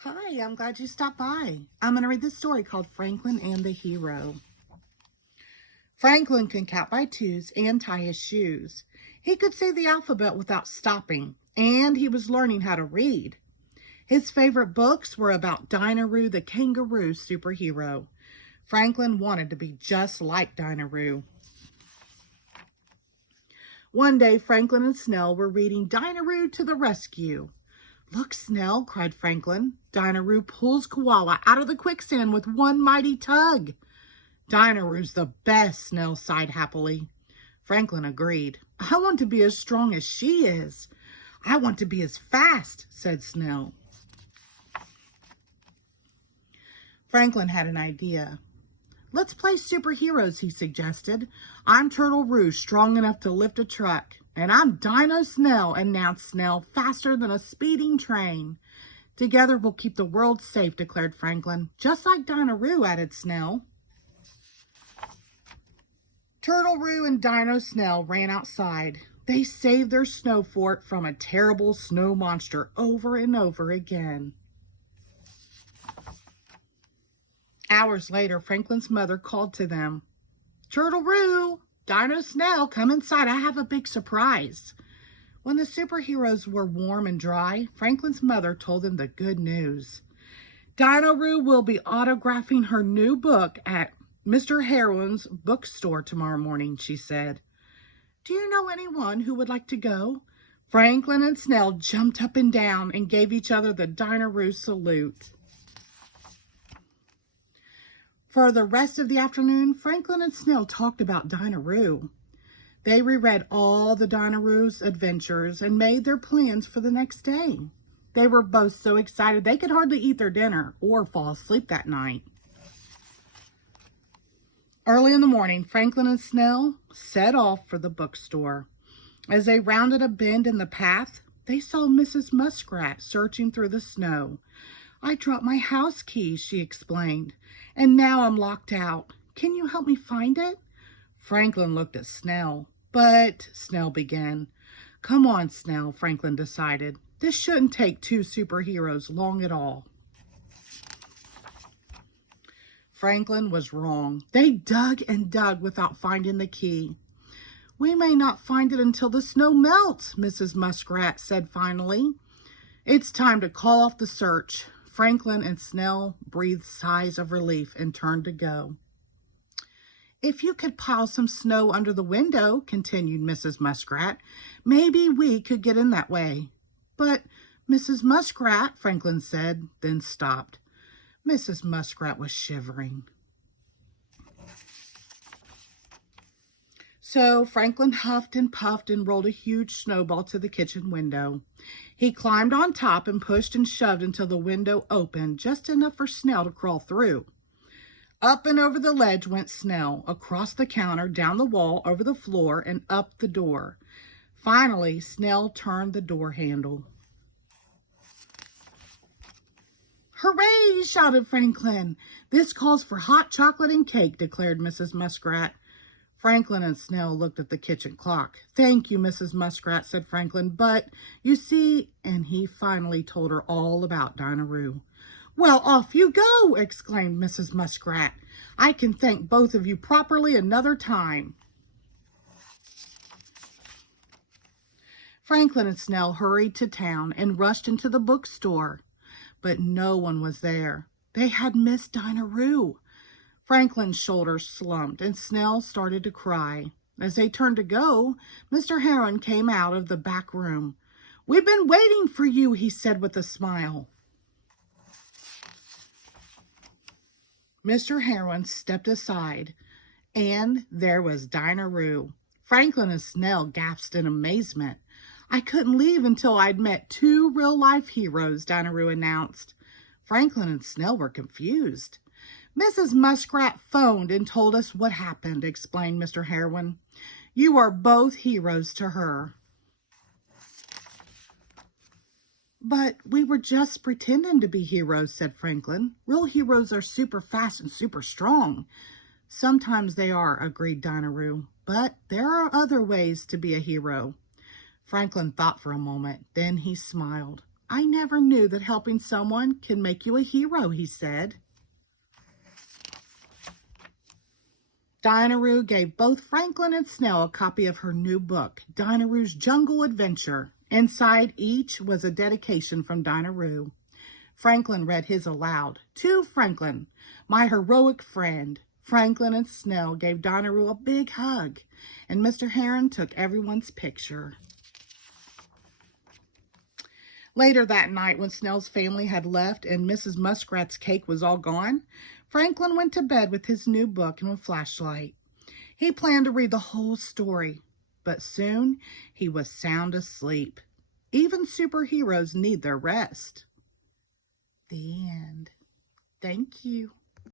Hi, I'm glad you stopped by. I'm going to read this story called Franklin and the Hero. Franklin can count by twos and tie his shoes. He could say the alphabet without stopping, and he was learning how to read. His favorite books were about Dinaroo the kangaroo superhero. Franklin wanted to be just like Dinaroo. One day, Franklin and Snell were reading Dinaroo to the Rescue. "Look, Snell," cried Franklin. "Dinaroo pulls Koala out of the quicksand with one mighty tug." "Dinaroo's the best," Snell sighed happily. Franklin agreed. "I want to be as strong as she is." "I want to be as fast," said Snell. Franklin had an idea. "Let's play superheroes," he suggested. "I'm Turtle Roo, strong enough to lift a truck." "And I'm Dino Snell," announced Snell, "faster than a speeding train." "Together we'll keep the world safe," declared Franklin. "Just like Dinaroo," added Snell. Turtle Roo and Dino Snell ran outside. They saved their snow fort from a terrible snow monster over and over again. Hours later, Franklin's mother called to them. "Turtle Roo, Dino Snell, come inside. I have a big surprise." When the superheroes were warm and dry, Franklin's mother told them the good news. "Dinaroo will be autographing her new book at Mr. Heron's bookstore tomorrow morning," she said. "Do you know anyone who would like to go?" Franklin and Snell jumped up and down and gave each other the Dinaroo salute. For the rest of the afternoon, Franklin and Snell talked about Dinaroo. They reread all the Dinaroo's adventures and made their plans for the next day. They were both so excited they could hardly eat their dinner or fall asleep that night. Early in the morning, Franklin and Snell set off for the bookstore. As they rounded a bend in the path, they saw Mrs. Muskrat searching through the snow. "I dropped my house keys," she explained, "and now I'm locked out. Can you help me find it?" Franklin looked at Snell. "But," Snell began. "Come on, Snell," Franklin decided. "This shouldn't take two superheroes long at all." Franklin was wrong. They dug and dug without finding the key. "We may not find it until the snow melts," Mrs. Muskrat said finally. "It's time to call off the search." Franklin and Snell breathed sighs of relief and turned to go. "If you could pile some snow under the window," continued Mrs. Muskrat, "maybe we could get in that way." "But, Mrs. Muskrat," Franklin said, then stopped. Mrs. Muskrat was shivering. So Franklin huffed and puffed and rolled a huge snowball to the kitchen window. He climbed on top and pushed and shoved until the window opened just enough for Snell to crawl through. Up and over the ledge went Snell, across the counter, down the wall, over the floor, and up the door. Finally, Snell turned the door handle. "Hooray!" shouted Franklin. "This calls for hot chocolate and cake," declared Mrs. Muskrat. Franklin and Snell looked at the kitchen clock. "Thank you, Mrs. Muskrat," said Franklin, "but you see," and he finally told her all about Dinaroo. "Well, off you go!" exclaimed Mrs. Muskrat. "I can thank both of you properly another time." Franklin and Snell hurried to town and rushed into the bookstore, but no one was there. They had missed Dinaroo. Franklin's shoulders slumped, and Snell started to cry. As they turned to go, Mr. Heron came out of the back room. "We've been waiting for you," he said with a smile. Mr. Heron stepped aside, and there was Dinaroo. Franklin and Snell gasped in amazement. "I couldn't leave until I'd met two real-life heroes," Dinaroo announced. Franklin and Snell were confused. "Mrs. Muskrat phoned and told us what happened," explained Mr. Heron. "You are both heroes to her." "But we were just pretending to be heroes," said Franklin. "Real heroes are super fast and super strong." "Sometimes they are," agreed Dinaroo. "But there are other ways to be a hero." Franklin thought for a moment. Then he smiled. I never knew that helping someone can make you a hero, he said. Dinah gave both Franklin and Snell a copy of her new book, Dinah Jungle Adventure. Inside each was a dedication from Dinah. Franklin read his aloud. To Franklin, my heroic friend. Franklin and Snell gave Dinah a big hug, and Mr. Heron took everyone's picture. Later that night, when Snell's family had left and Mrs. Muskrat's cake was all gone, Franklin went to bed with his new book and a flashlight. He planned to read the whole story, but soon he was sound asleep. Even superheroes need their rest. The end. Thank you.